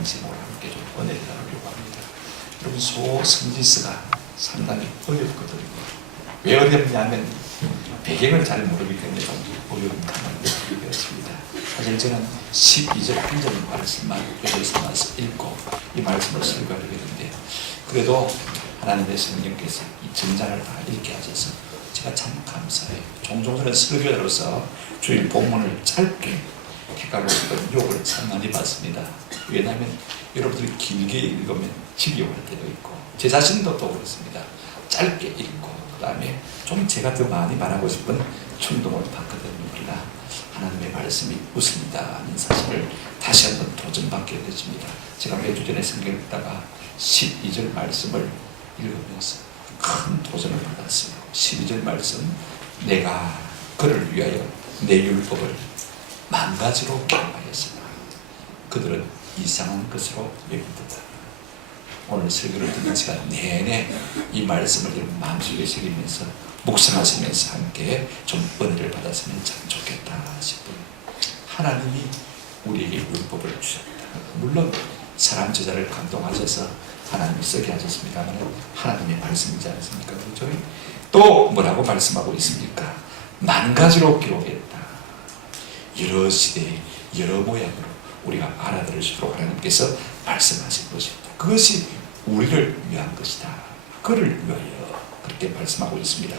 이런 제목을 함께 좀 은혜를 나누려고 합니다. 여러분, 소승지서가 상당히 어렵거든요. 왜 어렵냐면 배경을 잘 모르기 때문에 좀 어려운 단어를 배웠습니다. 사실 저는 12절 한절 말씀만 여기서 나서 읽고 이 말씀을 설교하려고 했는데, 그래도 하나님의 성령께서 이 전장을 다 읽게 하셔서 제가 참 감사해요. 종종 저는 설교자로서 주일 본문을 짧게 택하고 싶은 욕을 참 많이 받습니다. 왜냐하면 여러분들이 길게 읽으면 지겨울 때도 있고, 제 자신도 또 그렇습니다. 짧게 읽고 그 다음에 좀 제가 더 많이 말하고 싶은 충동을 받거든요. 그러나 하나님의 말씀이 우선이다 하는 사실을 다시 한번 도전받게 되십니다. 제가 몇 주 전에 성경을 읽다가 12절 말씀을 읽으면서 큰 도전을 받았어요. 12절 말씀, 내가 그를 위하여 내 율법을 만가지로 기록하였으나 그들은 이상한 것으로 여기도다. 오늘 설교를 듣는 시간 내내 이 말씀을 마음속에 새기면서 묵상하시면서 함께 좀 은혜를 받았으면 참 좋겠다 싶은, 하나님이 우리에게 율법을 주셨다. 물론 사람 제자를 감동하셔서 하나님이 쓰게 하셨습니다만 하나님의 말씀이지 않습니까? 그렇죠? 또 뭐라고 말씀하고 있습니까? 만 가지로 기록했다. 여러 시대 여러 모양으로 우리가 알아들을 수 있도록 하나님께서 말씀하신 것입니다. 그것이 우리를 위한 것이다. 그를 위하여 그렇게 말씀하고 있습니다.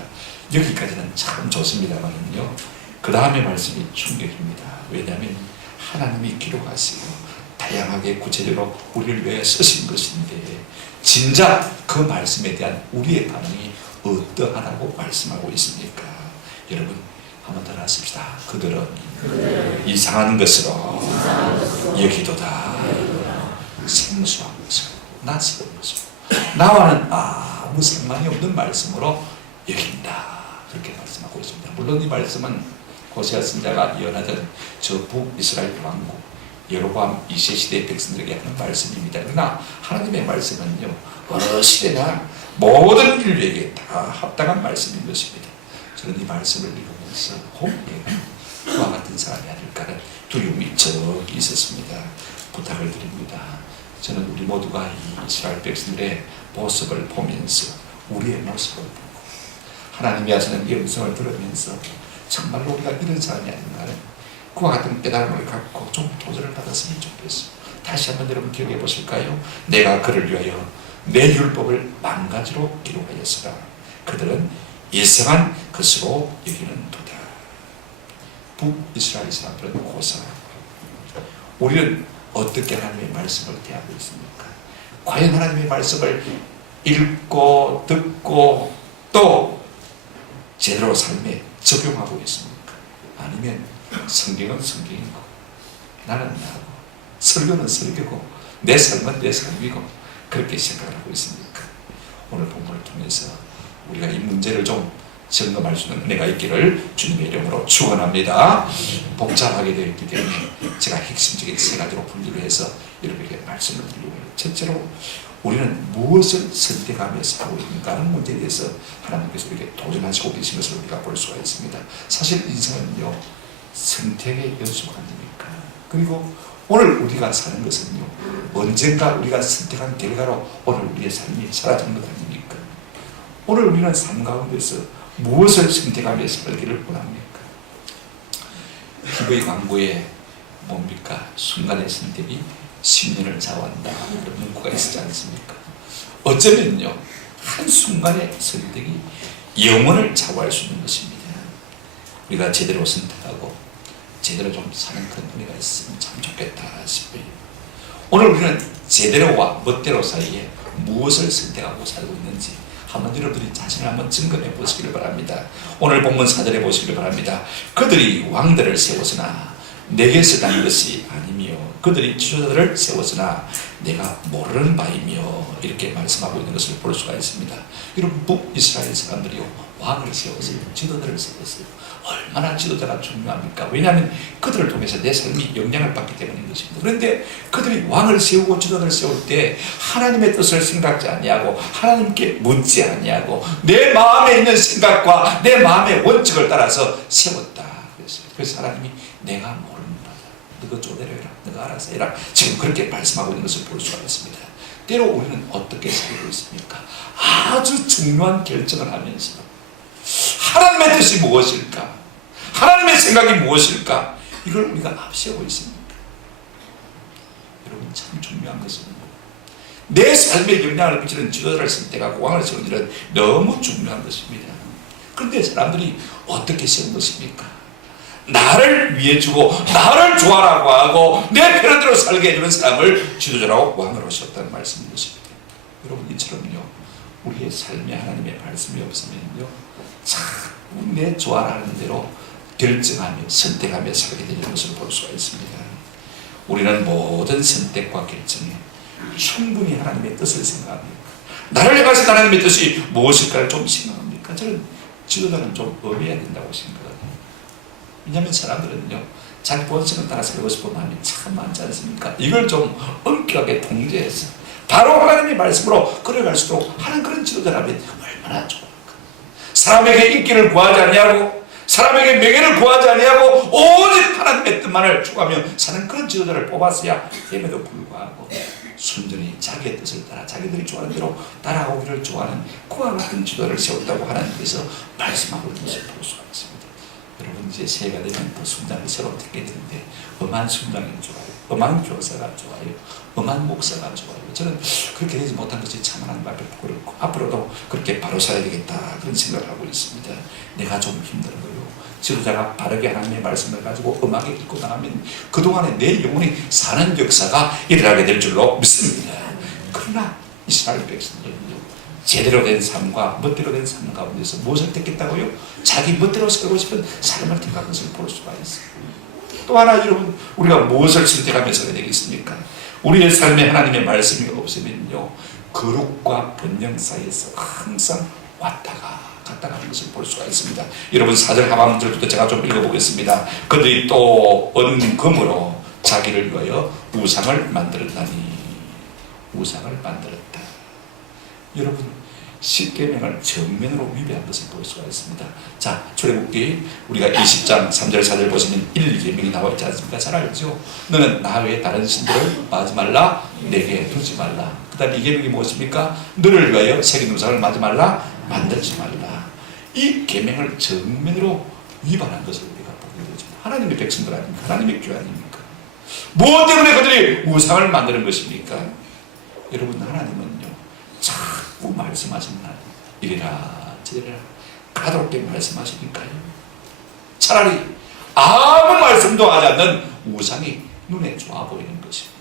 여기까지는 참 좋습니다만요, 그 다음에 말씀이 충격입니다. 왜냐하면 하나님이 기록하시고 다양하게 구체적으로 우리를 위해 쓰신 것인데, 진작 그 말씀에 대한 우리의 반응이 어떠하다고 말씀하고 있습니까? 여러분, 한번 더 나섭시다. 그들은 이상한 것으로 여기도다. 생소한 것으로, 낯선 것으로, 나와는 아무 상관이 없는 말씀으로 여긴다. 그렇게 말씀하고 있습니다. 물론 이 말씀은 호세아 선지자가 예언하던 저 북이스라엘 왕국 여로보암 2세 시대의 백성들에게 하는 말씀입니다. 그러나 하나님의 말씀은요, 어느 시대나 모든 인류에게 다 합당한 말씀인 것입니다. 저는 이 말씀을 읽으면서 얘가 그와 같은 사람이 아닐까라는 두려움이 저기 있었습니다. 부탁을 드립니다. 저는 우리 모두가 이 이스라엘 백성들의 모습을 보면서 우리의 모습을 보고 하나님이 하시는 이 음성을 들으면서 정말로 우리가 이런 사람이 아닌가는 그와 같은 깨달음을 갖고 좀 도전을 받았으면 좋겠습니다. 다시 한번 여러분 기억해 보실까요? 내가 그를 위하여 내 율법을 만 가지로 기록하였으나 그들은 이상한 것으로 여기는 도다. 북이스라엘 사람들은 고사합니다. 우리는 어떻게 하나님의 말씀을 대하고 있습니까? 과연 하나님의 말씀을 읽고 듣고 또 제대로 삶에 적용하고 있습니까? 아니면 성경은 성경이고 나는 나고 설교는 설교고 내 삶은 내 삶이고 그렇게 생각을 하고 있습니까? 오늘 본문을 통해서 우리가 이 문제를 좀 점검할 수 있는 은혜가 있기를 주님의 이름으로 축원합니다. 복잡하게 되어 있기 때문에 제가 핵심적인 세 가지로 분류를 해서 여러분에게 말씀을 드리고 있습니다. 첫째로 우리는 무엇을 선택하며 살고 있는가 하는 문제에 대해서 하나님께서 우리에게 도전하시고 계신 것을 우리가 볼 수가 있습니다. 사실 인생은요, 선택의 연속 아닙니까? 그리고 오늘 우리가 사는 것은요, 언젠가 우리가 선택한 결과로 오늘 우리의 삶이 사라지는 것 아닙니까? 오늘 우리는 삶 가운데서 무엇을 선택하며 살기를 원합니까? TV 광고에 뭡니까? 순간의 선택이 10년을 좌우한다. 이런 문구가 있지 않습니까? 어쩌면요, 한순간의 선택이 영혼을 좌우할 수 있는 것입니다. 우리가 제대로 선택하고 제대로 좀 사는 그런 은혜가 있으면 참 좋겠다 싶어요. 오늘 우리는 제대로와 멋대로 사이에 무엇을 선택하고 살고 있는지 한번 여러분들이 자신을 한번 점검해 보시기를 바랍니다. 오늘 본문 4절에 보시기를 바랍니다. 그들이 왕들을 세웠으나 내게서 난 것이 아니며 그들이 지도자들을 세웠으나 내가 모르는 바이며 이렇게 말씀하고 있는 것을 볼 수가 있습니다. 여러분, 북이스라엘 사람들이요, 왕을 세웠어요. 지도자를 세웠어요. 얼마나 지도자가 중요합니까? 왜냐하면 그들을 통해서 내 삶이 영향을 받기 때문인 것입니다. 그런데 그들이 왕을 세우고 지도자를 세울 때 하나님의 뜻을 생각지 아니하고 하나님께 묻지 아니하고 내 마음에 있는 생각과 내 마음의 원칙을 따라서 세웠다. 그래서 하나님이 내가 모르는 바다. 너도 조대로 해라. 너가 알아서 해라. 지금 그렇게 말씀하고 있는 것을 볼 수가 있습니다. 때로 우리는 어떻게 살고 있습니까? 아주 중요한 결정을 하면서 하나님의 뜻이 무엇일까? 하나님의 생각이 무엇일까? 이걸 우리가 앞세우고 있습니까? 여러분, 참 중요한 것은 내 삶에 영향을 미치는 지도자를 선택하고 왕을 세우는 일은 너무 중요한 것입니다. 그런데 사람들이 어떻게 세운 것입니까? 나를 위해 주고 나를 좋아라고 하고 내 편한대로 살게 해주는 사람을 지도자라고 왕으로 세웠다는 말씀인 것입니다. 여러분, 이처럼요, 우리의 삶에 하나님의 말씀이 없으면요, 자꾸 내 좋아라는 대로 결정하며 선택하며 살게 되는 것을 볼 수가 있습니다. 우리는 모든 선택과 결정에 충분히 하나님의 뜻을 생각합니다. 나를 향하신 하나님의 뜻이 무엇일까를 좀 생각합니까? 저는 지도자는 좀 의미해야 된다고 생각합니다. 왜냐하면 사람들은요, 자기 본성을 따라 살고 싶은 마음이 참 많지 않습니까? 이걸 좀 엄격하게 통제해서 바로 하나님의 말씀으로 걸어갈수록 하는 그런 지도자라면 얼마나 좋을까. 사람에게 인기를 구하지 아니하고 사람에게 명예를 구하지 아니하고 오직 하나님의 뜻만을 추구하며 사는 그런 지도자를 뽑았어야 됨에도 불구하고 순전히 자기의 뜻을 따라 자기들이 좋아하는 대로 따라오기를 좋아하는 그와 같은 지도자를 세웠다고 하나님께서 말씀하고 있는 것을 볼 수가 있습니다. 여러분, 이제 새해가 되면 또 순장을 새로 듣게 되는데 엄한 순장이 좋아요. 엄한 교사가 좋아요. 엄한 목사가 좋아요. 저는 그렇게 되지 못한 것이 참 하나님 앞에 부끄럽고 앞으로도 그렇게 바로 살아야 되겠다 그런 생각을 하고 있습니다. 내가 좀 힘들어요. 지도자가 바르게 하나님의 말씀을 가지고 엄하게 읽고 나가면 그동안에 내 영혼이 사는 역사가 일어나게 될 줄로 믿습니다. 그러나 이스라엘 백성들은요, 제대로 된 삶과 멋대로 된 삶 가운데서 무엇을 택했다고요? 자기 멋대로 살고 싶은 삶을 택한 것을 볼 수가 있어요. 또 하나, 여러분, 우리가 무엇을 선택하며 살아야 되겠습니까? 우리의 삶에 하나님의 말씀이 없으면요, 거룩과 번영 사이에서 항상 왔다가 갔다 가는 것을 볼 수가 있습니다. 여러분, 4절 하반절부터 제가 좀 읽어보겠습니다. 그들이 또 은금으로 자기를 위하여 우상을 만들었다니. 우상을 만들었다. 여러분, 십계명을 정면으로 위배한 것을 볼 수가 있습니다. 자, 출애굽기 우리가 20장 3절 4절 보시면 1계명이 나와 있지 않습니까? 잘 알죠? 너는 나 외에 다른 신들을 마지 말라, 내게 두지 말라. 그 다음 2계명이 무엇입니까? 너를 위하여 새긴 우상을 마지 말라, 만들지 말라. 이 계명을 정면으로 위반한 것을 우리가 보게 되죠. 하나님의 백성들 아닙니까? 하나님의 교회 아닙니까? 무엇 때문에 그들이 우상을 만드는 것입니까? 여러분, 하나님은요, 자꾸 말씀하시는 날 이래라 저래라 까다롭게 말씀하시니까요, 차라리 아무 말씀도 하지 않는 우상이 눈에 좋아 보이는 것입니다.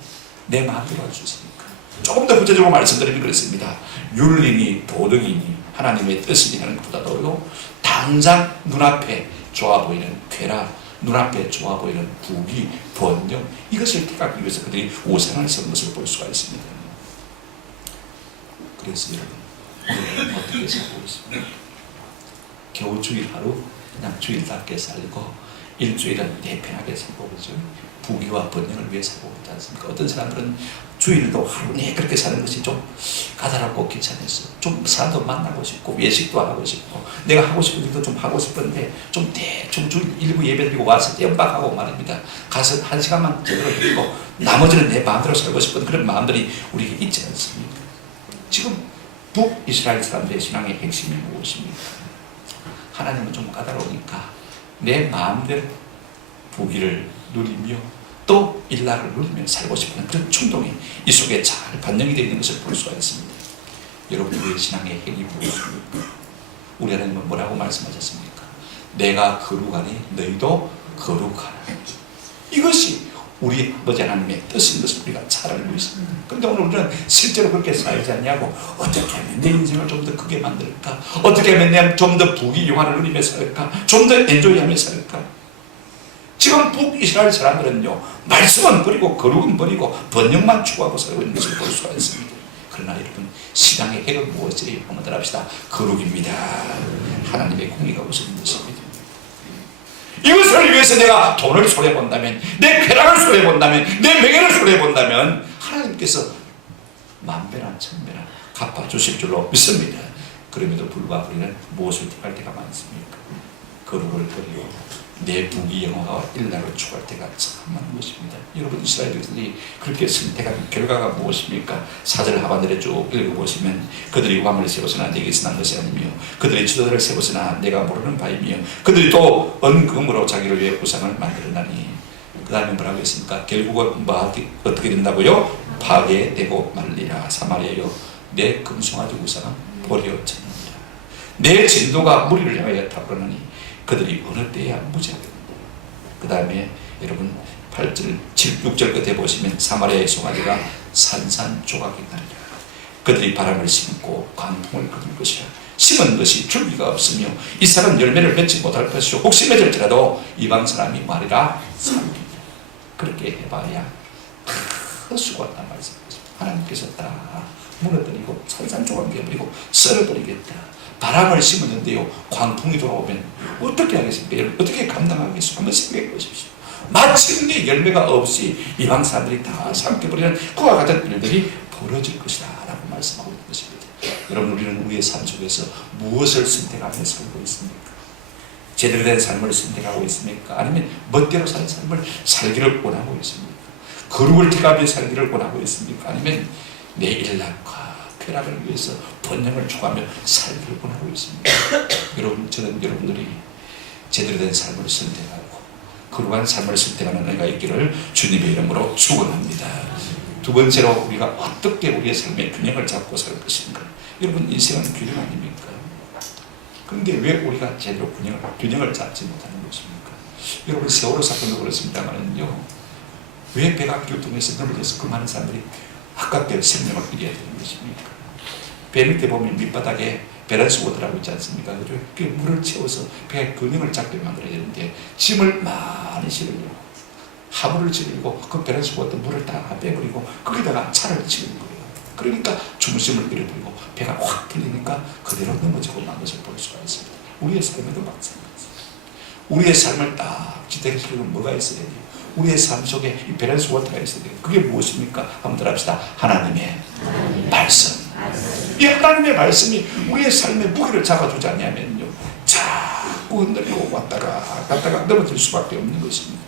내 마음대로 할 수 있으니까. 조금 더 구체적으로 말씀드리면 그렇습니다. 윤리니 도덕이니 하나님의 뜻이니 하는 것보다도요, 당장 눈앞에 좋아 보이는 쾌락, 눈앞에 좋아 보이는 부귀, 번영, 이것을 택하기 위해서 그들이 우상을 세운 것을 볼 수가 있습니다. 그래서 여러분, 우리는 어떻게 살고 있습니까? 겨우 주일 하루 그냥 주일답게 살고 일주일은 내편하게 살고 그러죠. 부귀와 번영을 위해 살고 있지 않습니까? 어떤 사람들은 주일도 하루 내 그렇게 사는 것이 좀 가다롭고 귀찮아서 좀 사람도 만나고 싶고 외식도 하고 싶고 내가 하고 싶은 일도 좀 하고 싶은데 좀 대충 주일 일부 예배드리고 와서 땜박하고 말입니다. 가서 1시간만 제대로 드리고 나머지는 내 마음대로 살고 싶은 그런 마음들이 우리에게 있지 않습니까? 지금 북이스라엘 사람들의 신앙의 핵심이 무엇입니까? 하나님은 좀 까다로우니까 내 마음대로 부귀를 누리며 또 일날을 누리며 살고 싶은 그런 충동이 이 속에 잘 반영이 되어 있는 것을 볼 수가 있습니다. 여러분, 우리의 신앙의 핵이 무엇입니까? 우리 하나님은 뭐라고 말씀하셨습니까? 내가 거룩하니 너희도 거룩하라. 이것이 우리 아버지 하나님의 뜻인 것을 우리가 잘 알고 있습니다. 그런데 오늘 우리는 실제로 그렇게 살지 않냐고, 어떻게 하면 내 인생을 좀 더 크게 만들까? 어떻게 하면 내가 좀 더 부귀 영화를 누리며 살까? 좀 더 엔조이하며 살까? 지금 북이스라엘 사람들은요, 말씀은 버리고 거룩은 버리고 번영만 추구하고 살고 있는 것을 볼 수가 있습니다. 그러나 여러분, 신앙의 핵은 무엇이에요? 한번 더 합시다. 거룩입니다. 하나님의 공의가 우선인 것입니다. 이것을 위해서 내가 돈을 손해본다면, 내 쾌락을 손해본다면, 내 명예를 손해본다면 하나님께서 만배나 천배나 갚아주실 줄로 믿습니다. 그럼에도 불구하고 우리는 무엇을 택할 때가 많습니까? 거룩을 버리고 내 부귀 영화가 일날로 추구할 때가 참 많은 것입니다. 여러분, 이스라엘 백성들이 그렇게 선택한 결과가 무엇입니까? 사절 하반절에 쭉 읽어보시면 그들이 왕을 세워서나 내게서 난 것이 아니며 그들의 지도자를 세워서나 내가 모르는 바이며 그들이 또 은금으로 자기를 위해 우상을 만들었나니 그 다음에 뭐라고 했습니까? 결국은 어떻게 된다고요? 파괴되고 말리라. 사마리아여, 내 금송아지 우상은 버려졌느니라. 내 진도가 무리를 향하여 타오르느니 그들이 어느 때야 무지하겠느냐. 그 다음에 여러분 8절, 6절 끝에 보시면 사마리아의 송아지가 산산조각이 나리라. 그들이 바람을 심고 광풍을 거둘 것이라. 심은 것이 줄기가 없으며 이 사람 열매를 맺지 못할 것이요 혹시 맺을지라도 이방 사람이 말이라 삼키리라. 그렇게 해봐야 큰 수고가 난 말씀입니다. 하나님께서 다 무너뜨리고 산산조각 내버리고 썰어버리겠다. 바람을 심었는데요, 광풍이 돌아오면 어떻게 하겠습니까? 여러분, 어떻게 감당하겠습니까? 한번 생각해 보십시오. 마침내 열매가 없이 이방 사람들이 다 삼켜버리는 그와 같은 일들이 벌어질 것이다 라고 말씀하고 있는 것입니다. 여러분, 우리는 우리의 삶 속에서 무엇을 선택하며 살고 있습니까? 제대로 된 삶을 선택하고 있습니까? 아니면 멋대로 사는 삶을 살기를 원하고 있습니까? 거룩을 택하며 살기를 원하고 있습니까? 아니면 내 일락과 쾌락을 위해서 번영을 추구하며 살기를 원하고 있습니다. 여러분, 저는 여러분들이 제대로 된 삶을 선택하고 거룩한 삶을 선택하는 은혜가 있기를 주님의 이름으로 축원합니다. 두 번째로 우리가 어떻게 우리의 삶의 균형을 잡고 살 것인가. 여러분, 인생은 균형 아닙니까? 그런데 왜 우리가 제대로 균형을 잡지 못하는 것입니까? 여러분, 세월호 사건도 그렇습니다만은요, 왜 백악기를 통해서 넘어져서 그 많은 사람들이 아깝게 생명을 잃어야 되는 것입니까? 배 밑에 보면 밑바닥에 밸런스 워터라고 있지 않습니까? 그 물을 채워서 배의 균형을 잡게 만들어야 되는데 짐을 많이 실으려고 하부를 지르고 그 밸런스 워터 물을 다 빼버리고 거기다가 차를 치는 거예요. 그러니까 중심을 잃어버리고 배가 확 틀리니까 그대로 넘어지고 만 것을 볼 수가 있습니다. 우리의 삶에도 마찬가지입니다. 우리의 삶을 딱 지탱시키려면 뭐가 있어야 돼요? 우리의 삶 속에 이 밸런스 워터가 있어야 돼요. 그게 무엇입니까? 한번 들어봅시다. 하나님의 말씀. 이 하나님의 말씀이 우리의 삶의 무게를 잡아주지 않냐면요, 자꾸 흔들리고 갔다가 넘어질 수밖에 없는 것입니다.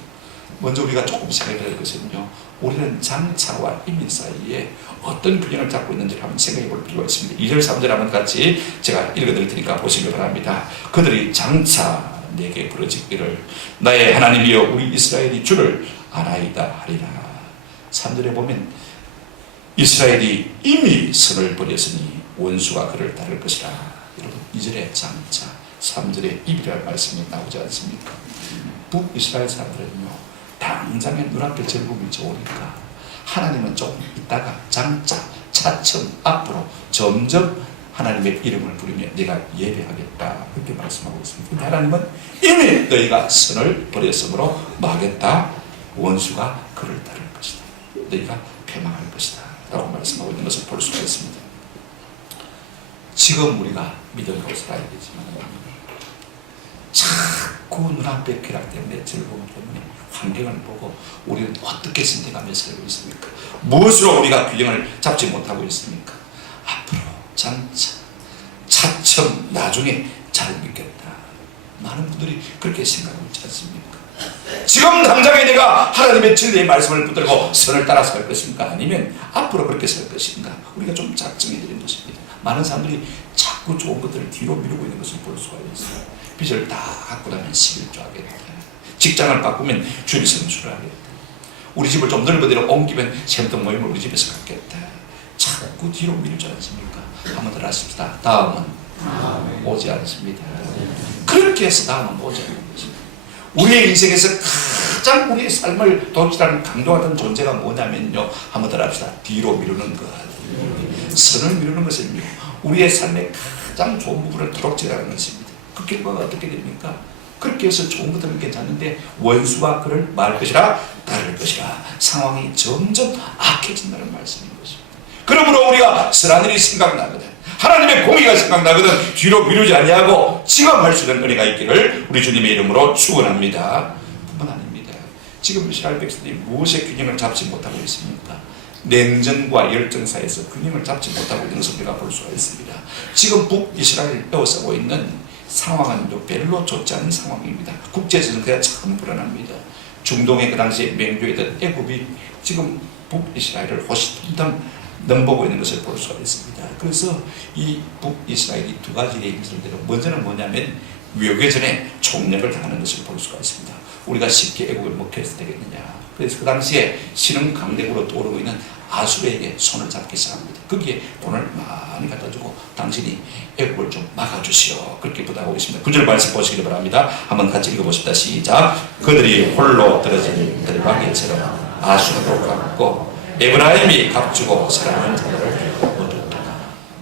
먼저 우리가 조금 생각해야 될 것은요, 우리는 장차와 이민 사이에 어떤 균형을 잡고 있는지를 한번 생각해 볼 필요가 있습니다. 2절 3절 한번 같이 제가 읽어드릴 테니까 보시기 바랍니다. 그들이 장차 내게 부르짖기를 나의 하나님이여 우리 이스라엘이 주를 아나이다 하리라. 3절에 보면 이스라엘이 이미 선을 버렸으니 원수가 그를 따를 것이라. 여러분, 2절에 장차, 3절에 입이라는 말씀이 나오지 않습니까? 북이스라엘 사람들은요, 당장에 눈앞에 즐거움이 좋으니까 하나님은 좀 있다가 장차, 차츰 앞으로 점점 하나님의 이름을 부르며 내가 예배하겠다, 그렇게 말씀하고 있습니다. 근데 하나님은 이미 너희가 선을 버렸으므로 망했다. 원수가 그를 따를 것이다. 너희가 패망할 것이다 라고 말씀하고 있는 것을 볼 수가 있습니다. 지금 우리가 믿음으로 살아야 되지만 자꾸 눈앞에 쾌락 때문에, 즐거움 때문에 환경을 보고 우리는 어떻게 선택하며 살고 있습니까? 무엇으로 우리가 균형을 잡지 못하고 있습니까? 앞으로 장차, 차츰, 나중에 잘 믿겠다. 많은 분들이 그렇게 생각하고 있지 않습니까? 지금 당장에 내가 하나님의 진리의 말씀을 붙들고 선을 따라 살 것인가, 아니면 앞으로 그렇게 살 것인가, 우리가 좀 작정해야 되는 것입니다. 많은 사람들이 자꾸 좋은 것들을 뒤로 미루고 있는 것을 볼 수가 있어요. 빚을 다 갚고 나면 11조 하겠다. 직장을 바꾸면 주일 성수를 하겠다. 우리 집을 좀 넓어대로 옮기면 샘동 모임을 우리 집에서 갖겠다. 자꾸 뒤로 미루지 않습니까? 한번 더 하십시다. 다음은 오지 않습니다. 그렇게 해서 다음은 오지 않는 것입니다. 우리의 인생에서 가장 우리의 삶을 도취하는 강조하던 존재가 뭐냐면요, 한번 더 합시다. 뒤로 미루는 것. 선을 미루는 것은요, 우리의 삶의 가장 좋은 부분을 도록질하는 것입니다. 그 결과가 어떻게 됩니까? 그렇게 해서 좋은 것들은 괜찮은데 원수가 그를 말 것이라 따를 것이라. 상황이 점점 악해진다는 말씀인 것입니다. 그러므로 우리가 선한 일이 생각나거든, 하나님의 공의가 생각나거든 뒤로 미루지 아니하고 지금 할 수 있는 은혜가 있기를 우리 주님의 이름으로 축원합니다. 뿐만 아닙니다. 지금 이스라엘 백성들이 무엇의 균형을 잡지 못하고 있습니까? 냉전과 열정 사이에서 균형을 잡지 못하고 있는 것을 우리가 볼 수가 있습니다. 지금 북이스라엘을 에워싸고 있는 상황은 별로 좋지 않은 상황입니다. 국제에서는 그냥 참 불안합니다. 중동의 그 당시에 맹주이던 애굽이 지금 북이스라엘을 호시탐탐 넘보고 있는 것을 볼 수가 있습니다. 그래서 이 북이스라엘이 두 가지 얘기들대로 먼저는 뭐냐면 외교전에 총력을 당하는 것을 볼 수가 있습니다. 우리가 쉽게 애국을 먹혀서 되겠느냐. 그래서 그 당시에 신흥 강대국으로 떠오르고 있는 아수르에게 손을 잡기 시작합니다. 거기에 돈을 많이 갖다 주고 당신이 애국을 좀 막아주시오. 그렇게 부탁하고 있습니다. 9절 말씀 보시기 바랍니다. 한번 같이 읽어보십니다. 시작. 그들이 홀로 떨어진 들방개처럼 아수르로 갔고 에브라임이 값주고 사랑하는 자들을 얻었다.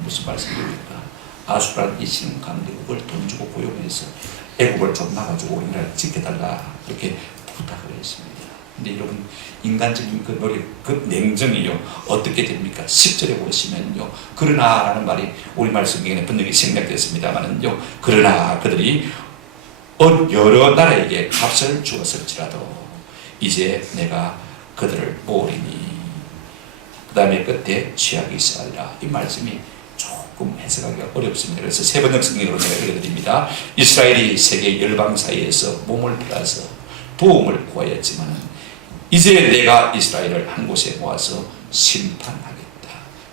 무슨 말씀입니까? 아수르라는 이 신흥 강대국을 돈 주고 고용해서 애국을 좀 막아주고 우리나라를 지켜달라 그렇게 부탁을 했습니다. 근데 여러분 인간적인 그 노력, 그 냉정이요 어떻게 됩니까? 10절에 보시면요 그러나 라는 말이 우리말 성경에 번역이 생략됐습니다만은요 그러나 그들이 여러 나라에게 값을 주었을지라도 이제 내가 그들을 모으리니 그 다음에 끝에 취하기 시작하리라. 이 말씀이 조금 해석하기가 어렵습니다. 그래서 세 번역 성경으로 제가 읽어드립니다. 이스라엘이 세계 열방 사이에서 몸을 팔아서 도움을 구하였지만 이제 내가 이스라엘을 한 곳에 모아서 심판하겠다.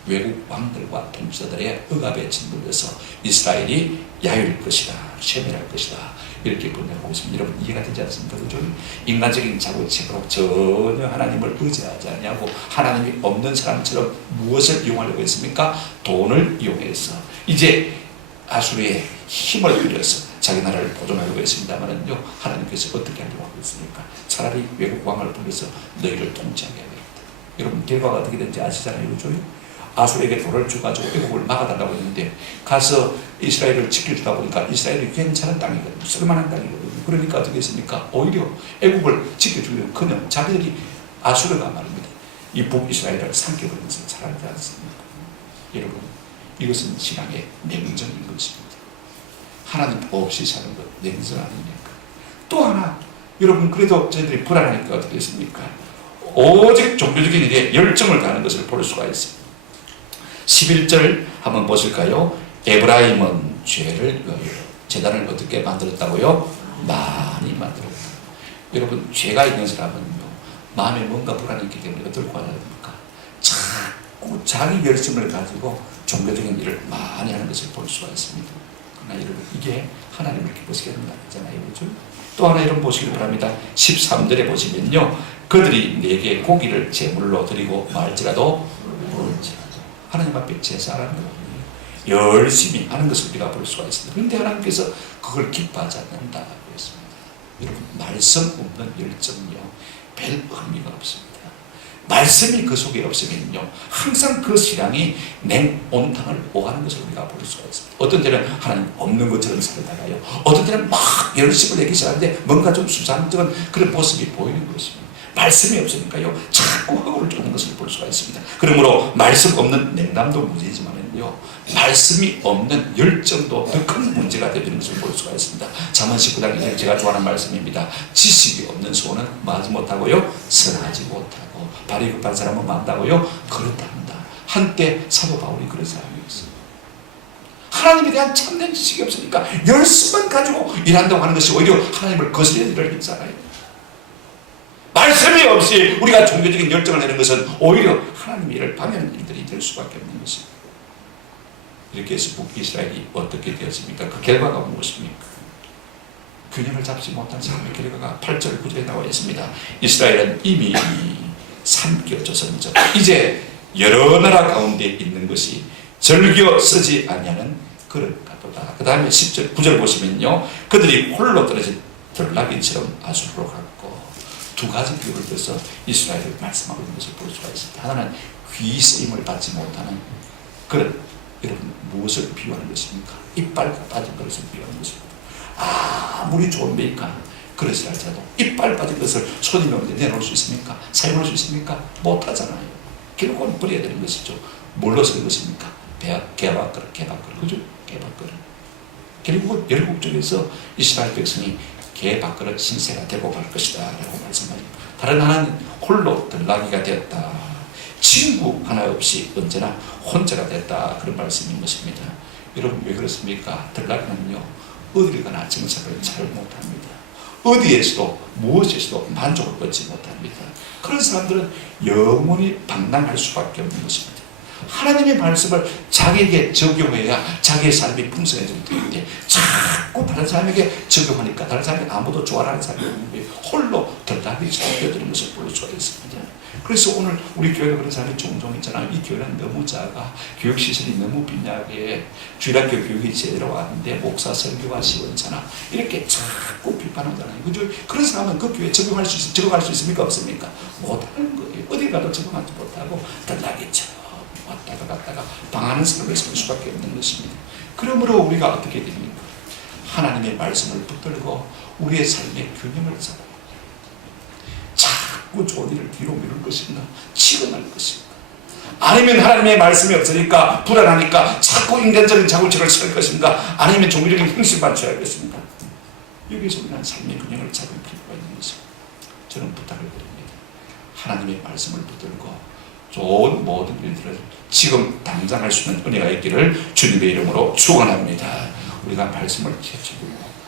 외국 왕들과 통치자들의 억압에 짓눌려서 이스라엘이 야유일 것이다. 쇠멸할 것이다. 이렇게 번역하고 있습니다. 여러분 이해가 되지 않습니까? 그죠? 인간적인 자고책으로 전혀 하나님을 의지하지 않냐고 하나님이 없는 사람처럼 무엇을 이용하려고 했습니까? 돈을 이용해서 이제 아수르의 힘을 빌려서 자기 나라를 보존하려고 했습니다만은요 하나님께서 어떻게 하려고 하고 있습니까? 차라리 외국 왕을 불러서 너희를 통치하게 하겠다. 여러분 결과가 어떻게 된지 아시잖아요, 그죠? 아수르에게 돈을 주가지고 애국을 막아달라고 했는데 가서 이스라엘을 지켜주다 보니까 이스라엘이 괜찮은 땅이거든요. 쓸만한 땅이거든요. 그러니까 어떻게 했습니까? 오히려 애국을 지켜주려커녕 자기들이 아수르가 말입니다. 이 북이스라엘을 삼켜버리는 것을 잘 알지 않습니까? 여러분 이것은 신앙의 냉정인 것입니다. 하나님 없이 사는 것 냉정 아닙니까? 또 하나 여러분 그래도 저희들이 불안하니까 어떻게 했습니까? 오직 종교적인 일에 열정을 가하는 것을 볼 수가 있습니다. 11절 한번 보실까요? 에브라임은 죄를 위하여 제단을 어떻게 만들었다고요? 많이 만들었다. 여러분 죄가 있는 사람은요 마음에 뭔가 불안이 있기 때문에 어떨 거 아닙니까? 자꾸 자기 열심을 가지고 종교적인 일을 많이 하는 것을 볼 수가 있습니다. 그러나 여러분 이게 하나님을 기쁘시게 하는 거 아니잖아요, 그렇죠? 또 하나 여러분 보시기 바랍니다. 13절에 보시면요 그들이 내게 고기를 제물로 드리고 말지라도 하나님 앞에 제사하는 거거든요. 열심히 하는 것을 우리가 볼 수가 있습니다. 그런데 하나님께서 그걸 기뻐하지 않는다고 했습니다. 여러분 말씀 없는 열정은요 별 의미가 없습니다. 말씀이 그 속에 없으면요 항상 그 신앙이 냉온탕을 오가는 것을 우리가 볼 수가 있습니다. 어떤 때는 하나님 없는 것처럼 살다가요 어떤 때는 막 열심을 내기 시작하는데 뭔가 좀 수상쩍은 그런 모습이 보이는 것입니다. 말씀이 없으니까요 자꾸 허구를 쫓는 것을 볼 수가 있습니다. 그러므로 말씀 없는 냉담도 문제지만요 말씀이 없는 열정도 더 큰 문제가 되는 것을 볼 수가 있습니다. 잠언 19장 제가 좋아하는 말씀입니다. 지식이 없는 소는 뭐하지 못하고요 선하지 못하고 발이 급한 사람은 만다고요 그렇답니다. 한때 사도 바울이 그런 사람이었어요. 하나님에 대한 참된 지식이 없으니까 열심만 가지고 일한다고 하는 것이 오히려 하나님을 거스르는 일을 했잖아요. 말씀이 없이 우리가 종교적인 열정을 내는 것은 오히려 하나님의 일을 방해하는 일들이 될 수밖에 없는 것입니다. 이렇게 해서 북이스라엘이 어떻게 되었습니까? 그 결과가 무엇입니까? 균형을 잡지 못한 삶의 결과가 8절 9절에 나와 있습니다. 이스라엘은 이미 삼켜져서 이제 여러 나라 가운데 있는 것이 절겨 쓰지 아니하는 그릇 같도다. 그 다음에 10절 9절 보시면요 그들이 홀로 떨어진 들나귀처럼 아수르로 갔고 두 가지 비유를 들어서 이스라엘을 말씀하고 있는 것을 볼 수가 있습니다. 하나는 귀 쓰임을 받지 못하는 그릇. 여러분 무엇을 비유하는 것입니까? 이빨 빠진 그릇을 비유하는 것입니다. 아무리 좋은 메이커 그릇을 할지라도 이빨 빠진 것을 손님이 오는데 내놓을 수 있습니까? 사용할 수 있습니까? 못하잖아요. 결국은 버려야 되는 것이죠. 뭘로 쓰는 것입니까? 개밥그릇, 그죠? 개밥그릇. 결국은 열국적에서 이스라엘 백성이 개밥그릇 신세가 되고 갈 것이다 라고 말씀합니다. 다른 하나는 홀로 들나귀가 되었다. 친구 하나 없이 언제나 혼자가 됐다. 그런 말씀인 것입니다. 여러분 왜 그렇습니까? 들나귀는요 어디를 가나 정착을 잘 못합니다. 어디에서도 무엇에서도 만족을 얻지 못합니다. 그런 사람들은 영원히 방랑할 수밖에 없는 것입니다. 하나님의 말씀을 자기에게 적용해야 자기의 삶이 풍성해질 텐데 자꾸 다른 사람에게 적용하니까 다른 사람이 아무도 좋아하는 사람이 없는데 홀로 덜답이 잡혀드는 것을 볼 수가 있습니다. 그래서 오늘 우리 교회가 그런 사람이 종종 있잖아요. 이 교회는 너무 작아, 교육시설이 너무 빈약해, 주일학교 교육이 제대로 왔는데 목사 설교가 시원찮아, 이렇게 자꾸 비판하잖아요. 그죠? 그런 사람은 그 교회에 적용할 수 있습니까? 없습니까? 못하는 거예요. 어디 가도 적용하지 못하고 덜나겠죠. 왔다가 갔다가 방하는 삶을 살 수밖에 없는 것입니다. 그러므로 우리가 어떻게 됩니까? 하나님의 말씀을 붙들고 우리의 삶의 균형을 잡아요. 자꾸 좋은 일을 뒤로 미룰 것인가? 치고 날 것인가? 아니면 하나님의 말씀이 없으니까 불안하니까 자꾸 인간적인 자구책을 쓸 것인가? 아니면 종교적인 형식만 취할 것인가? 여기서 우리는 삶의 균형을 잡을 필요가 있는 것입니다. 저는 부탁을 드립니다. 하나님의 말씀을 붙들고 좋은 모든 일들을 지금 당장 할 수 있는 은혜가 있기를 주님의 이름으로 축원합니다. 우리가 말씀을 캐치고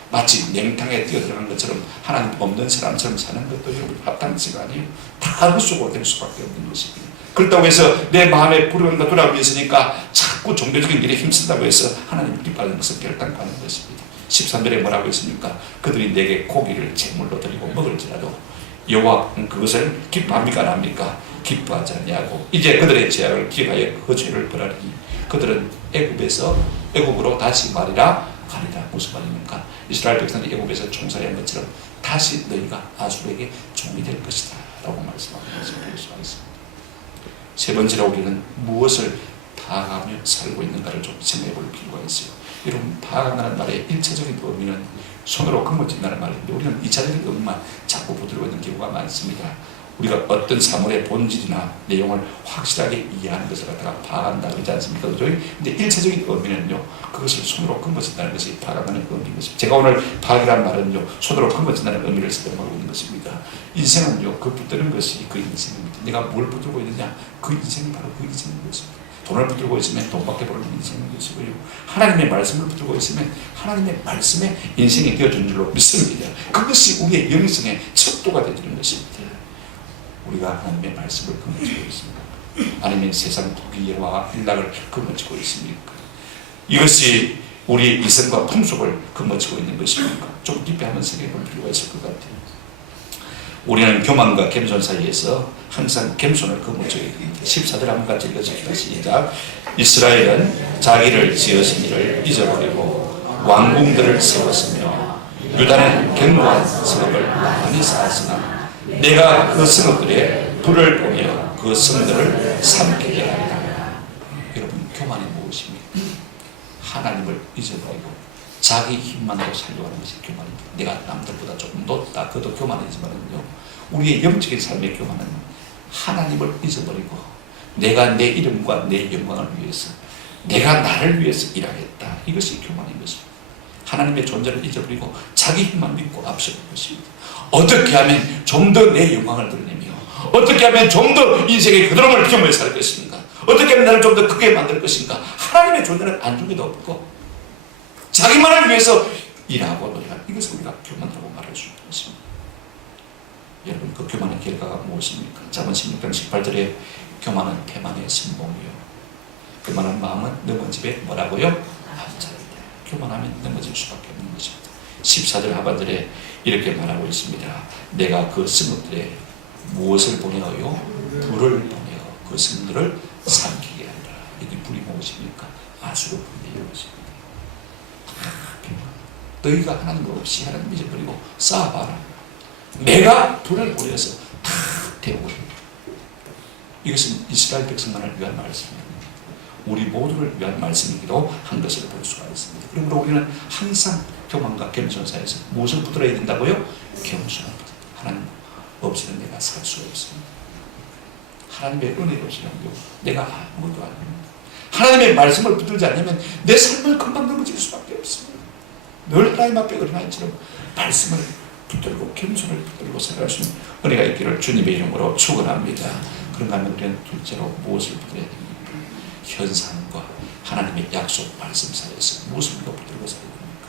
마치 냉탕에 뛰어들어간 것처럼 하나님 없는 사람처럼 사는 것도 여러분 합당치가 아니에요. 다 헛수고 될 수밖에 없는 것입니다. 그렇다고 해서 내 마음에 불안과 두려움이 있으니까 자꾸 종교적인 일에 힘쓴다고 해서 하나님 기뻐하는 것은 결단코 하는 것입니다. 13절에 뭐라고 했습니까? 그들이 내게 고기를 제물로 드리고 먹을지라도 여호와 그것을 기뻐합니까? 안 합니까? 기뻐하지 아니하고 이제 그들의 죄악을 기억하여 그 죄를 벌하리니 그들은 애굽으로 다시 말이라 가리라. 무슨 말입니까? 이스라엘 백성이 애굽에서 총살한 것처럼 다시 너희가 아수르에게 종이 될 것이다 라고 말씀하고 있는 것을 볼 수가 있습니다. 세 번째로 우리는 무엇을 파악하며 살고 있는가를 좀 생각해 볼 필요가 있어요. 여러분, 파악한다는 말의 1차적인 의미는 손으로 거머쥔다는 말인데 우리는 2차적인 의미만 자꾸 붙들고 있는 경우가 많습니다. 우리가 어떤 사물의 본질이나 내용을 확실하게 이해하는 것을 갖다가 파악한다 그러지 않습니까? 근데 1차적인 의미는요, 그것을 손으로 거머쥔다는 것이 파악하는 의미인 것입니다. 제가 오늘 파악이라는 말은요, 손으로 거머쥔다는 의미를 사용하고 있는 것입니다. 인생은요, 그 붙드는 것이 그 인생입니다. 내가 뭘 붙들고 있느냐, 그 인생이 바로 그 인생인 것입니다. 돈을 붙들고 있으면 돈밖에 모르는 인생인 것이고요. 하나님의 말씀을 붙들고 있으면 하나님의 말씀에 인생이 되어준 줄로 믿습니다. 그것이 우리의 영성의 척도가 되어주는 것입니다. 우리가 하나님의 말씀을 거머쥐고 있습니까? 아니면 세상 부귀와 일락을 거머쥐고 있습니까? 이것이 우리 이성과 풍속을 거머쥐고 있는 것입니까? 좀 깊이 한번 생각해 볼 필요가 있을 것 같아요. 우리는 교만과 겸손 사이에서 항상 겸손을 거머쥐어야 됩니다. 14절 한번 같이 읽어줍시다. 시작. 이스라엘은 자기를 지으신 이를 잊어버리고 왕궁들을 세웠으며 유다는 견고한 성읍을 많이 쌓았으나 내가 그 성읍들에 불을 보며 그 성들을 삼키게 하리라. 여러분, 교만이 무엇입니까? 하나님을 잊어버리고 자기 힘만으로 살려고 하는 것이 교만입니다. 내가 남들보다 조금 높다, 그것도 교만이지만요, 우리의 영적인 삶의 교만은 하나님을 잊어버리고 내가 내 이름과 내 영광을 위해서, 내가 나를 위해서 일하겠다, 이것이 교만인 것입니다. 하나님의 존재를 잊어버리고 자기 힘만 믿고 앞서는 것입니다. 어떻게 하면 좀 더 내 영광을 드러내며, 어떻게 하면 좀 더 인생의 그드름을 경험해 살 것인가, 어떻게 하면 나를 좀 더 크게 만들 것인가. 하나님의 존재는 안중에도 없고 자기만을 위해서 일하고 노력하는, 이것을 우리가 교만이라고 말할 수 있는 것입니다. 여러분, 그 교만의 결과가 무엇입니까? 잠언 16장 18절에 교만은 태만의 선봉이요, 교만한 마음은 넘은 집에 뭐라고요? 암살이다. 교만하면 넘어질 수밖에 없는 것입니다. 14절 하반절에 이렇게 말하고 있습니다. 내가 그 성읍들에 무엇을 보내어요? 불을 보내어 그 성들을 삼키게 하리라. 이게 불이 무엇입니까? 아수르 불이라는 것입니다. 너희가 하나님 없이 하나님 잊어버리고 쌓아봐라. 내가 불을 보내서 다 태우고. 이것은 이스라엘 백성만을 위한 말씀입니다. 우리 모두를 위한 말씀이기도 한 것을 볼 수가 있습니다. 그러므로 우리는 항상 교만과 겸손 사이에서 무엇을 붙들어야 된다고요? 겸손을 붙들어야. 하나님 없이는 내가 살 수 없습니다. 하나님의 은혜 없이는요, 내가 아무것도 아닙니다. 하나님의 말씀을 붙들지 않으면 내 삶을 금방 넘어질 수밖에 없습니다. 늘 하나님 앞에 어린아이처럼 말씀을 붙들고 겸손을 붙들고 살아갈 수 있는 은혜가 있기를 주님의 이름으로 축원합니다. 그런가 하면 우리는 둘째로 무엇을 붙들어야 됩니까? 현상과 하나님의 약속 말씀 사이에서 무엇을 붙들고 살아야 됩니까?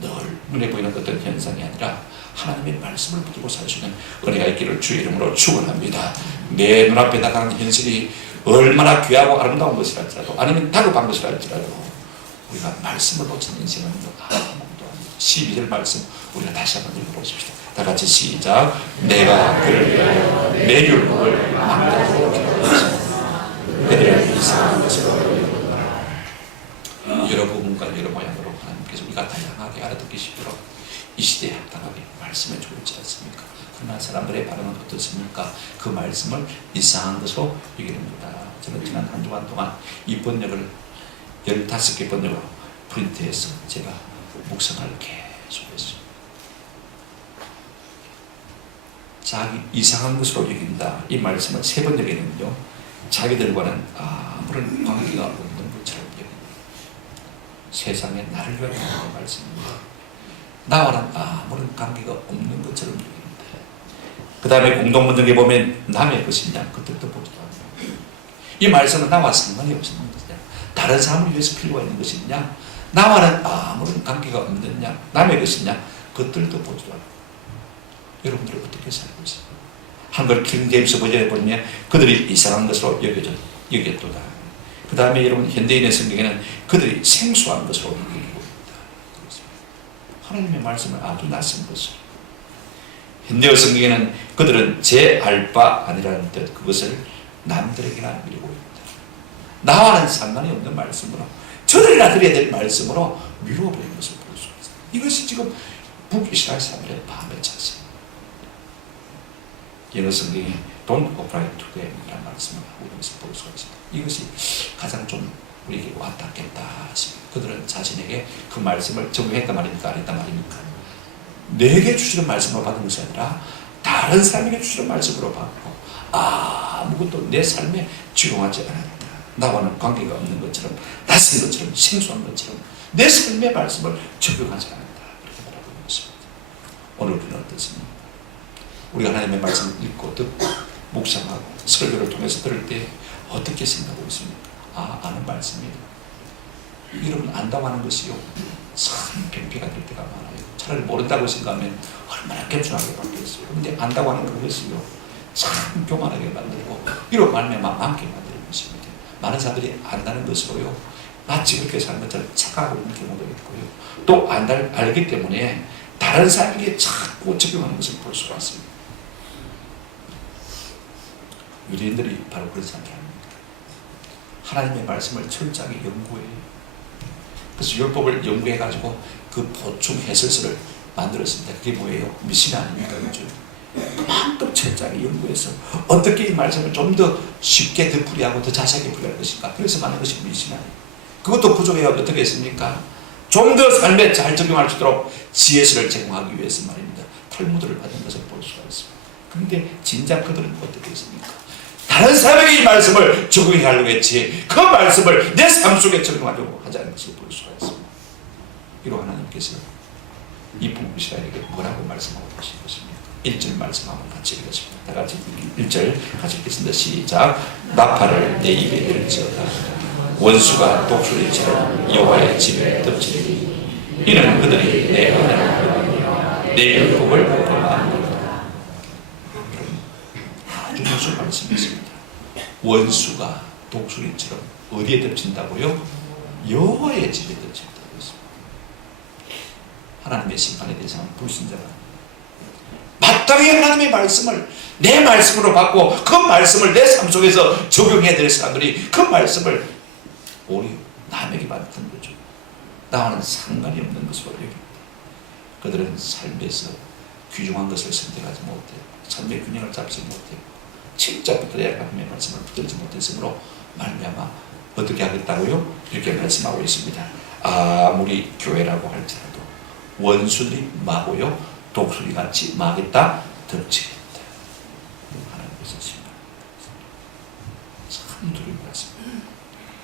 늘 눈에 보이는 어떤 현상이 아니라 하나님의 말씀을 붙들고 살 수 있는 은혜가 있기를 주의 이름으로 축원합니다. 내 눈앞에 나타나는 현실이 얼마나 귀하고 아름다운 것이랄지라도 아니면 다급한 것이랄지라도 우리가 말씀을 놓친 인생은 아무것도 아니고 12절 말씀 우리가 다시 한번 읽어보십시다. 다 같이 시작. 내가 그를 위하여 내 율법을 만들도록 기도하겠습니다. 그들을 이상한 것으로 여러 부분과 여러 모양으로 하나님께서 우리가 다양하게 알아듣기 쉽도록 이 시대에 합당하게 말씀해 주지 않습니까? 그러나 사람들의 반응은 어떻습니까? 그 말씀을 이상한 것으로 여깁니다. 저는 지난 한 주간 동안 이 번역을 15개 번역으로 프린트해서 제가 묵상을 계속했습니다. 자기 이상한 것으로 여긴다. 이 말씀을 3번역에는요, 자기들과는 아무런 관계가 없는 것처럼 여긴다. 세상에 나를 위하여 하는 말씀입니다. 나와는 아무런 관계가 없는 것처럼 여긴다. 그 다음에 공동번역에 보면 남의 것이냐 그 뜻도 보지도 않아요. 이 말씀은 나와 상관이 없는 것이냐, 다른 사람을 위해서 필요가 있는 것이냐, 나와는 아무런 관계가 없느냐, 남의 것이냐 그 뜻도 보지도 않아요. 여러분들은 어떻게 살고 있어요? 한글 킹 제임스 버전에 보면 그들이 이상한 것으로 여겼도다. 그 다음에 여러분 현대인의 성경에는 그들이 생소한 것으로 여기고 있다. 하나님의 말씀을 아주 낯선 것으로. 현대어 성경에는 그들은 제 알 바 아니라는 뜻, 그것을 남들에게나 미루고 있다. 나와는 상관이 없는 말씀으로, 저들이나 드려야 될 말씀으로 미루어버린 것을 볼 수 있습니다. 이것이 지금 북이스라엘 사람들의 밤의 자세. 영어 성경이 Don't apply to them 이라는 말씀을 하고 있는 것을 볼 수가 있습니다. 이것이 가장 좀 우리에게 와닿겠다 싶습니다. 그들은 자신에게 그 말씀을 적용했단 말입니까? 안 했단 말입니까? 내게 주시는 말씀으로 받은 것이 아니라 다른 사람에게 주시는 말씀으로 받고 아무것도 내 삶에 적용하지 않았다. 나와는 관계가 없는 것처럼, 낯선 것처럼, 생소한 것처럼 내 삶의 말씀을 적용하지 않았다. 이렇게 말하고 있는 것입니다. 오늘 우리는 어떻습니까? 우리가 하나님의 말씀을 읽고 듣고 묵상하고 설교를 통해서 들을 때 어떻게 생각하고 있습니까? 아는 말씀이에요. 여러분 안다고 하는 것이요, 참 병폐가 될 때가 많아요. 차라리 모른다고 생각하면 얼마나 겸손하게 바뀌었어요. 그런데 안다고 하는 그것이요, 참 교만하게 만들고 이런 말면 많게 만드는 것입니다. 많은 사람들이 안다는 것으로요, 마치 그렇게 사는 것처럼 착각하고 있는 경우도 있고요, 또 알기 때문에 다른 사람에게 자꾸 적용하는 것을 볼 수가 있습니다. 유대인들이 바로 그런 사람들입니다. 하나님의 말씀을 철저하게 연구해요. 그래서 율법을 연구해가지고 그 보충 해설서를 만들었습니다. 그게 뭐예요? 미신 아닙니까? 그렇죠? 그만큼 철저하게 연구해서 어떻게 이 말씀을 좀 더 쉽게 되풀이하고 더 자세하게 풀이할 것인가. 그래서 많은 것이 미신 아니에요. 그것도 부족해요. 어떻게 했습니까? 좀 더 삶에 잘 적용할 수 있도록 지혜서를 제공하기 위해서 말입니다. 탈무드를 받은 것을 볼 수가 있습니다. 그런데 진작 그들은 어떻게 했습니까? 다른 사람에게 이 말씀을 적용하려고 했지 그 말씀을 내 삶 속에 적용하려고 하지 않은 것을 볼 수가 있습니다. 이로 하나님께서 이 북이스라엘에게 뭐라고 말씀하고 계신 것입니까? 1절 말씀 한번 같이 읽겠습니다. 다 같이 1절 같이 읽겠습니다. 시작. 나팔을 내 입에 들지어다. 원수가 독수리처럼 여호와의 집에 덮치리니 이는 그들이 내 은혜를 내 율법을 범하는도다. 아주 무슨 말씀이십니다. 원수가 독수리처럼 어디에 덮친다고요? 여호와의 집에 덮친다고 했습니다. 하나님의 심판에 대해서는 불신자가 마땅히 하나님의 말씀을 내 말씀으로 받고 그 말씀을 내 삶 속에서 적용해야 될 사람들이 그 말씀을 오히려 남에게 받는 거죠. 나와는 상관이 없는 것으로 여깁니다. 그들은 삶에서 귀중한 것을 선택하지 못해요. 삶의 균형을 잡지 못해요. 진짜부터 하나님의 말씀을 붙들지 못했으므로 말미암아 어떻게 하겠다고요? 이렇게 말씀하고 있습니다. 아무리 교회라고 할지라도 원수들이 마고요, 독수리같이 마겠다, 덮치겠다. 하나님께서 참 두려운 말씀입니다.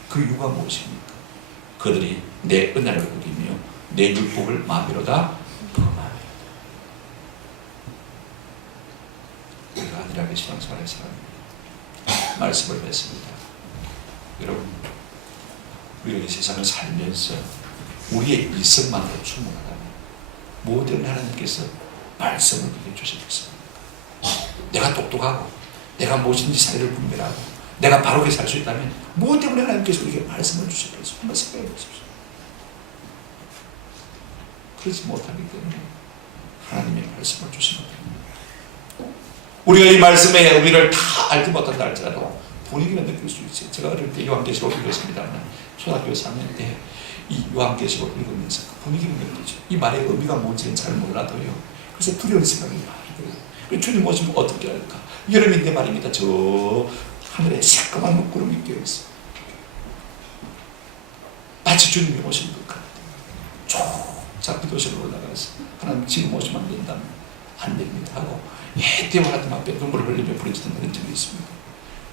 그 이유가 무엇입니까? 그들이 내 은혜를 어기며 내 율법을 마비로다 범하며. 우리가 안일하게 신앙생활의 사람입니다. 말씀을 맺습니다. 여러분, 우리가 이 세상을 살면서 우리의 이성만으로 충분하다면 모든 하나님께서 말씀을 그게 주셨습니다. 내가 똑똑하고 내가 무엇인지 사회를 분별하고 내가 바르게 살 수 있다면 무엇 때문에 하나님께서 우리에게 말씀을 주셨겠어요? 한번 생각해 보십시오. 그렇지 못하기 때문에 하나님의 말씀을 주시는 겁니다. 우리가 이 말씀의 의미를 다 알지 못한다 할지라도 분위기는 느낄 수 있어요. 제가 어릴 때 요한계시록 읽었습니다만 초등학교 3학년 때 이 요한계시록 읽으면서 그 분위기를 느끼죠. 이 말의 의미가 뭔지는 잘 몰라도요. 그래서 두려운 생각이 많이 들어요. 주님 오시면 어떻게 할까? 여름인데 말입니다. 저 하늘에 새까만 먹구름이 끼어있어요. 마치 주님이 오신 것 같아요. 쭉 기도실로 올라가서 하나님 지금 오시면 안 된다면 안 됩니다 하고 해대와 하나님 앞에 눈물을 흘리며 부르짖는 그런 적이 있습니다.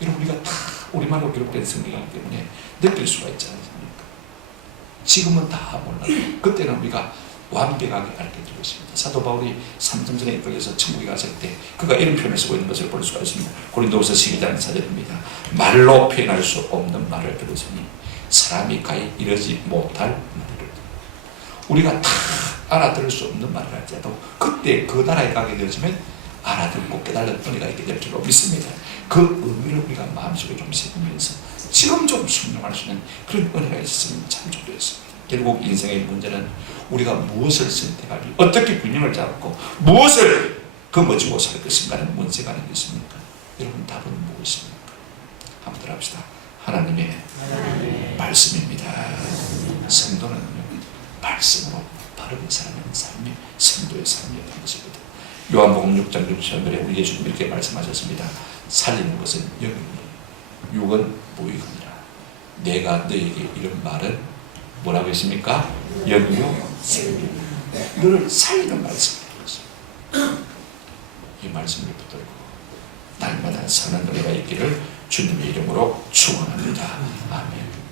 이런 우리가 다 우리말로 기록된 성경이기 때문에 느낄 수가 있지 않습니까? 지금은 다 몰라요. 그때는 우리가 완벽하게 알게 되고 있습니다. 사도 바울이 삼성전에 이끌려서 천국에 갔을 때 그가 이런 표현을 쓰고 있는 것을 볼 수가 있습니다. 고린도후서 12장 4절입니다. 말로 표현할 수 없는 말을 들으시니 사람이 가히 이르지 못할 말을 우리가 다 알아들을 수 없는 말을 할지라도 그때 그 나라에 가게 되어지면 알아듣고 깨달은 은혜가 있게 될 줄로 믿습니다. 그 의미를 우리가 마음속에 좀 새기면서 지금 좀 순종할 수 있는 그런 은혜가 있으면 참 좋겠습니다. 결국 인생의 문제는 우리가 무엇을 선택하기, 어떻게 균형을 잡고 무엇을 거머쥐고 살 것인가는 문제가 아니겠습니까? 여러분 답은 무엇입니까? 한번 들어봅시다. 하나님의 말씀입니다. 성도는 말씀으로 바르게 사는 삶이 성도의 삶이었던 것입니다. 요한복음 6장 6절에 우리 예수님 이렇게 말씀하셨습니다. 살리는 것은 영이니 육은 무익하니라. 내가 너에게 이런 말은 뭐라고 했습니까? 영이요 생명이요. 너를 살리는 말씀이었어요. 이 말씀을 붙들고 날마다 사는 은혜가 있기를 주님의 이름으로 축원합니다. 아멘.